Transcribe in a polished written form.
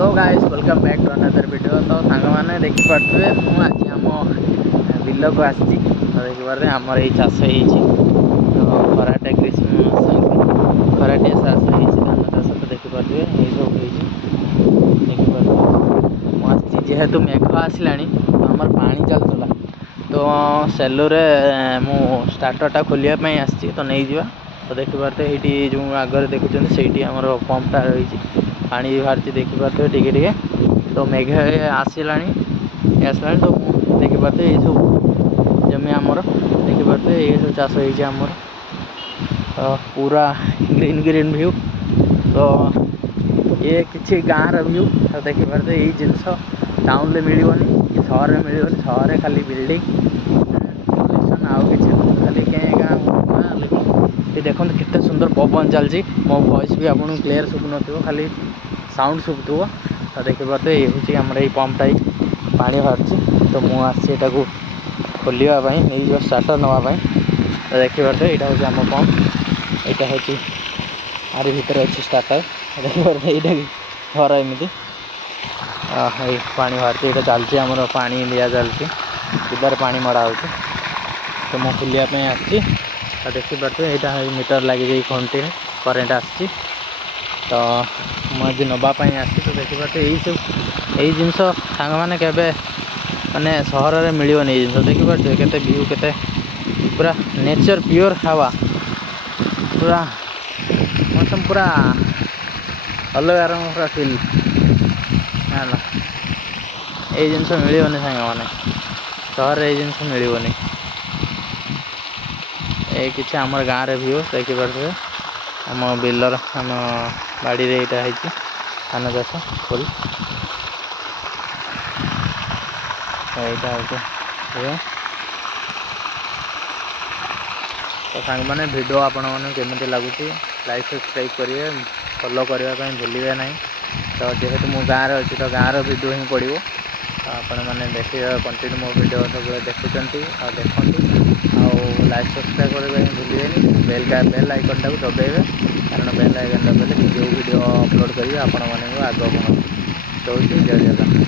तो guys welcome back to another video. तो song मैंने देखिपे मुझे आम बिल को आसी तो देखिपारे आमर ये चाष हो खराटे ग्रीष्म खराटे चाष हो धान चाष तो देखिपे ये सब देखिपे मुझे जेहेतु मेघ आसला तो आमर पानी चलूला तो सेलु मु स्टार्टरटा खोलियापाई आसी तो नहीं जा तो देखिपे ये जो आगे देखुं से आमर पंपटा रही पानी भी बाहर देखिपे टे तो मेघ आसला तो देखिपे ये सब जमी आमर देखिपे ये सब चाष होमर तो पूरा ग्रीन ग्रीन व्यू। तो ये किसी गाँव व्यू तो देखिपे ये जिनस टाउन में मिलनी कि सहर में मिलनी सहर खाली बिल्डिंग पल्यूसन आउ कि खाली कहीं गाँव लेकिन ये देखो कितने सुंदर पवन चलती मो वॉइस भी आपको क्लीयर शुभुन खाली साउंड शुभुव। तो देखिपे ये हूँ आम ये पंपटा पानी बाहर तो मुझे को खोलवाई नहीं स्टार्टर नापी तो देखिपे यहाँ हूँ आम पंप यहाँ हूँ आरी भितर अच्छी स्टार्टर देखिपे यहाँ घर एमती पानी बाहर यहाँ चलती आमर पानी लिया चलती बिलर पानी मड़ा हो तो मुझे खोलियापाई आसी तो देखिपे यहाँ मीटर लगी घंटी करेन्ट आसी तो मुझे नापी आसी तो देखिपे यही सब यही जिनस सांग मैंने के माने सहर में मिलनी ये जिन देखिपे केते व्यू केते पूरा नेचर प्योर हवा पूरा मौसम पूरा अलग आराम पूरा फिल है ये जिनस मिलनी सांग मैंने सहर ये जिनस मिलनी ये किसी आम गाँव व्यू देखिपे आम बिलर आम बाड़ी यहाँ है धान चाष फुल यहाँ हूँ तो सांग मैंने वीडियो आपण मैंने केमी लगुच लाइक सब्सक्राइब करेंगे फॉलो करने भूलिए ना। तो जेहेतु मु गाँव अच्छी तो गाँव वीडियो ही पड़ो तो आपण मैंने देखिए कंटिन्यू मो वीडियो सब देखुं लाइक सब्सक्राइब करने भूलिए बेल आइकन टाक दबाइबे कारण बेल आइकन दबाइले जो वीडियो अपलोड करेंगे आपण मैंने आग पहुँच। जय जगन्नाथ।